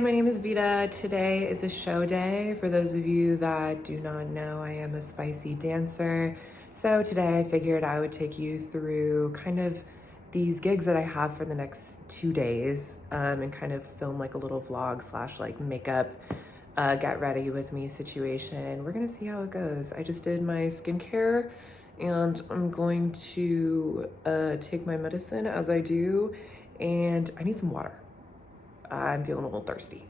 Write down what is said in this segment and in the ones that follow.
my name is Vita. Today is a show day. For those of you that do not know, I am a spicy dancer. So today I figured I would take you through kind of these gigs that I have for the next 2 days and kind of film like a little vlog slash like makeup, get ready with me situation. We're gonna see how it goes. I just did my skincare and I'm going to take my medicine as I do, and I need some water. I'm feeling a little thirsty.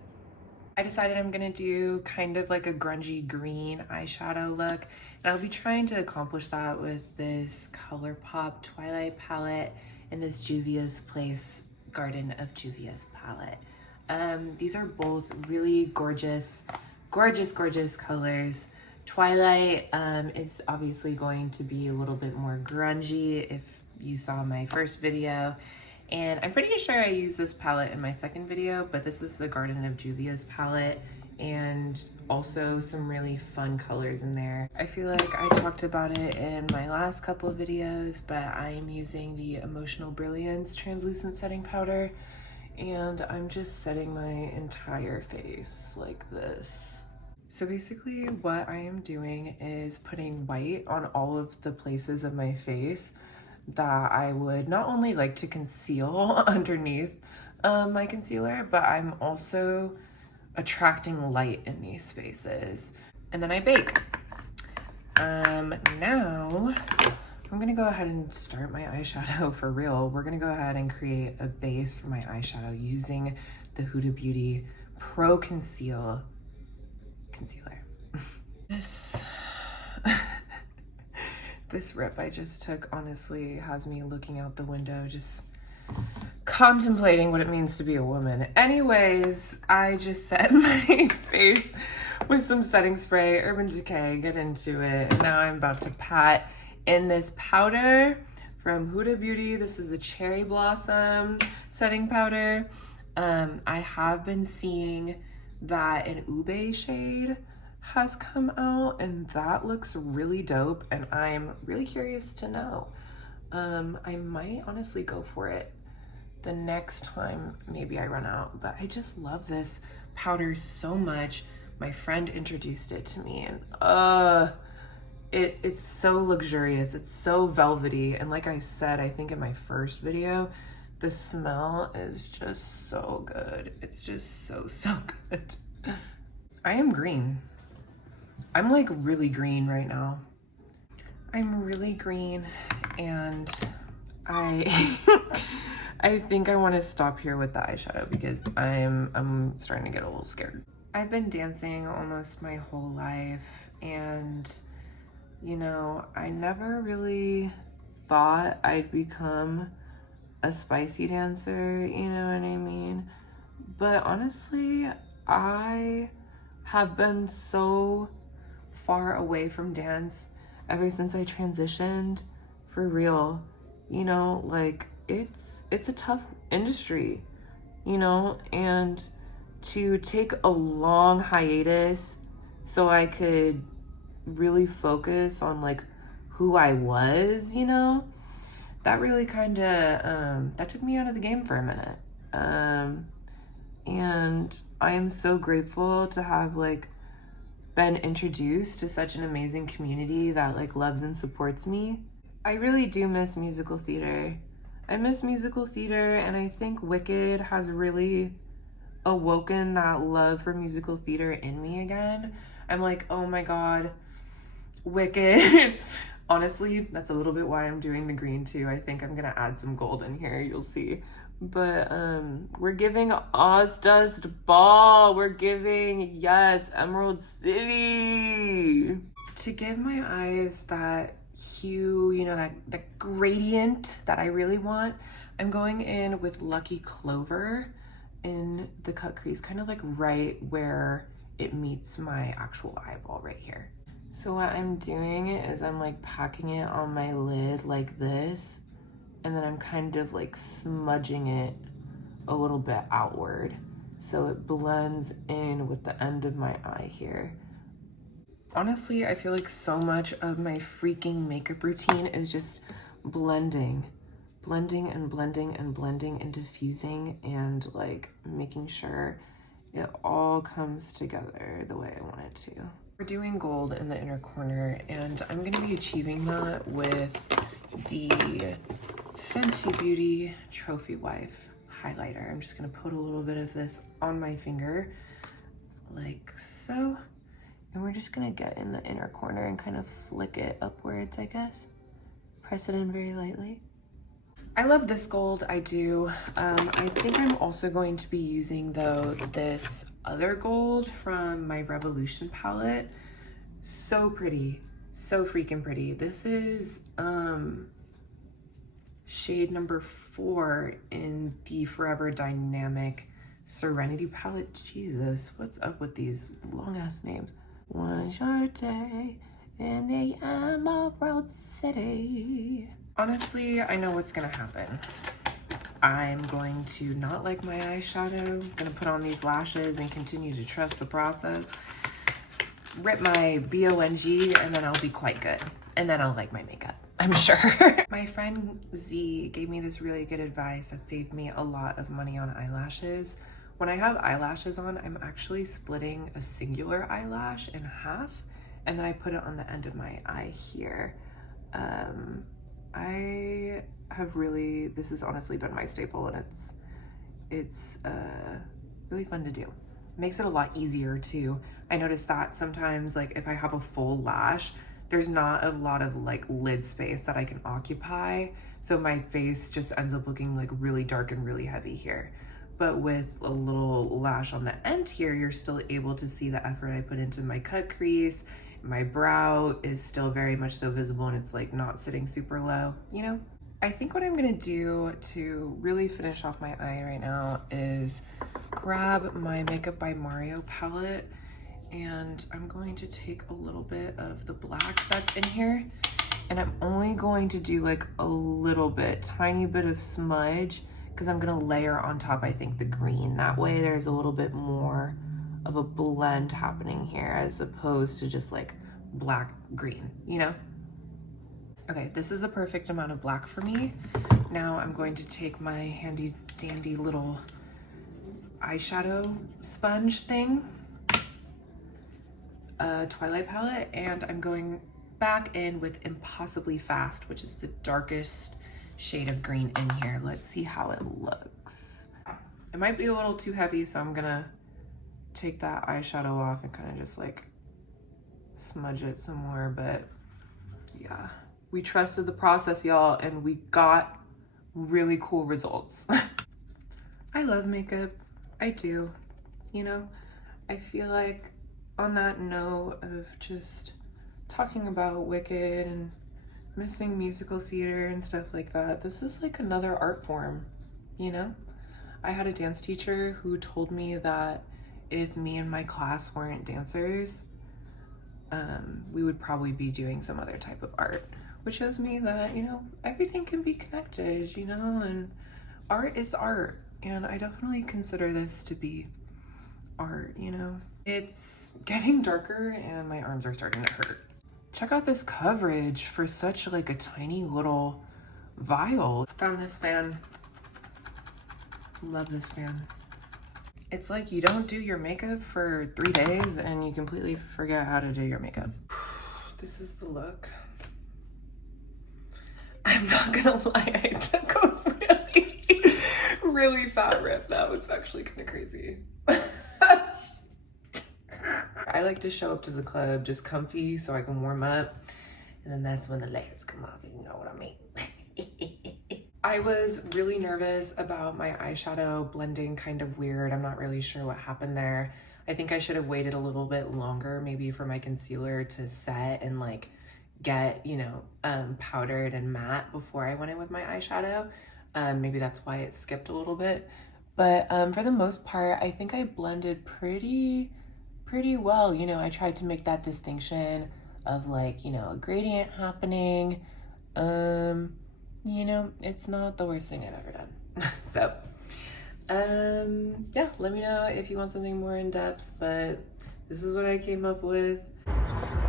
I decided I'm gonna do kind of like a grungy green eyeshadow look, and I'll be trying to accomplish that with this ColourPop Twilight palette and this Juvia's Place Garden of Juvia's palette. These are both really gorgeous, gorgeous, gorgeous colors. Twilight is obviously going to be a little bit more grungy if you saw my first video. And I'm pretty sure I used this palette in my second video, but this is the Garden of Juvia's palette and also some really fun colors in there. I feel like I talked about it in my last couple of videos, but I am using the Emotional Brilliance translucent setting powder, and I'm just setting my entire face like this. So basically what I am doing is putting white on all of the places of my face that I would not only like to conceal underneath my concealer, but I'm also attracting light in these spaces. And then I bake. Now I'm gonna go ahead and start my eyeshadow for real. We're gonna go ahead and create a base for my eyeshadow using the Huda Beauty Pro Conceal Concealer. This rip I just took honestly has me looking out the window, just contemplating what it means to be a woman. Anyways, I just set my face with some setting spray, Urban Decay, get into it. And now I'm about to pat in this powder from Huda Beauty. This is the Cherry Blossom setting powder. I have been seeing that an Ube shade has come out, and that looks really dope, and I'm really curious to know. I might honestly go for it the next time maybe I run out, but I just love this powder so much. My friend introduced it to me, and it's so luxurious, it's so velvety, and like I said, I think in my first video, the smell is just so good. It's just so good. I am green. I'm like really green right now. I'm really green, and I I think I want to stop here with the eyeshadow because I'm starting to get a little scared. I've been dancing almost my whole life, and you know, I never really thought I'd become a spicy dancer, you know what I mean? But honestly, I have been so far away from dance ever since I transitioned, for real. You know, like it's a tough industry, you know, and to take a long hiatus so I could really focus on like who I was, you know, that really kind of that took me out of the game for a minute. And I am so grateful to have like been introduced to such an amazing community that like loves and supports me. I really do miss musical theater. I miss musical theater, and I think Wicked has really awoken that love for musical theater in me again. I'm like, oh my god, Wicked. Honestly, that's a little bit why I'm doing the green too. I think I'm gonna add some gold in here, you'll see. But we're giving Ozdust Ball. We're giving, yes, Emerald City. To give my eyes that hue, you know, that gradient that I really want, I'm going in with Lucky Clover in the cut crease, kind of like right where it meets my actual eyeball right here. So what I'm doing is I'm like packing it on my lid like this, and then I'm kind of like smudging it a little bit outward so it blends in with the end of my eye here. Honestly, I feel like so much of my freaking makeup routine is just blending and blending and blending and diffusing and like making sure it all comes together the way I want it to. We're doing gold in the inner corner, and I'm gonna be achieving that with the Fenty Beauty Trophy Wife highlighter. I'm just gonna put a little bit of this on my finger, like so. And we're just gonna get in the inner corner and kind of flick it upwards, I guess. Press it in very lightly. I love this gold, I do. I think I'm also going to be using though this other gold from my Revolution palette. So pretty, so freaking pretty. This is shade number 4 in the Forever Dynamic Serenity palette. Jesus, what's up with these long ass names? One short day in the Emerald City. Honestly, I know what's gonna happen. I'm going to not like my eyeshadow. I'm gonna put on these lashes and continue to trust the process. Rip my BONG and then I'll be quite good. And then I'll like my makeup, I'm sure. My friend Z gave me this really good advice that saved me a lot of money on eyelashes. When I have eyelashes on, I'm actually splitting a singular eyelash in half, and then I put it on the end of my eye here. I have really, this has honestly been my staple, and it's really fun to do. Makes it a lot easier too. I noticed that sometimes, like if I have a full lash, there's not a lot of like lid space that I can occupy. So my face just ends up looking like really dark and really heavy here. But with a little lash on the end here, you're still able to see the effort I put into my cut crease. My brow is still very much so visible, and it's like not sitting super low, you know? I think what I'm gonna do to really finish off my eye right now is grab my Makeup by Mario palette, and I'm going to take a little bit of the black that's in here, and I'm only going to do like a little bit, tiny bit of smudge, because I'm gonna layer on top, I think, the green. That way there's a little bit more of a blend happening here as opposed to just like black green, you know? Okay, this is a perfect amount of black for me. Now I'm going to take my handy dandy little eyeshadow sponge thing, Twilight palette, and I'm going back in with Impossibly Fast, which is the darkest shade of green in here. Let's see how it looks. It might be a little too heavy, so I'm gonna take that eyeshadow off and kind of just like smudge it some more, but yeah. We trusted the process, y'all, and we got really cool results. I love makeup, I do, you know? I feel like on that note of just talking about Wicked and missing musical theater and stuff like that, this is like another art form, you know? I had a dance teacher who told me that if me and my class weren't dancers, we would probably be doing some other type of art, which shows me that, you know, everything can be connected, you know, and art is art. And I definitely consider this to be art, you know. It's getting darker and my arms are starting to hurt. Check out this coverage for such like a tiny little vial. Found this fan. Love this fan. It's like you don't do your makeup for 3 days and you completely forget how to do your makeup. This is the look. I'm not gonna lie, I took a really fat rip. That was actually kind of crazy. I like to show up to the club just comfy so I can warm up, and then that's when the layers come off, if you know what I mean. I was really nervous about my eyeshadow blending kind of weird. I'm not really sure what happened there. I think I should have waited a little bit longer maybe for my concealer to set and like get, you know, powdered and matte before I went in with my eyeshadow. Maybe that's why it skipped a little bit. But for the most part, I think I blended pretty well. You know, I tried to make that distinction of like, you know, a gradient happening. You know, it's not the worst thing I've ever done. So, yeah, let me know if you want something more in depth, but this is what I came up with.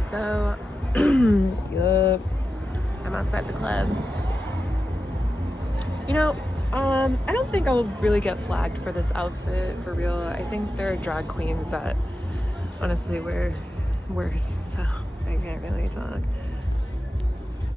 So, yup, I'm outside the club. You know, I don't think I'll really get flagged for this outfit, for real. I think there are drag queens that honestly wear worse, so I can't really talk.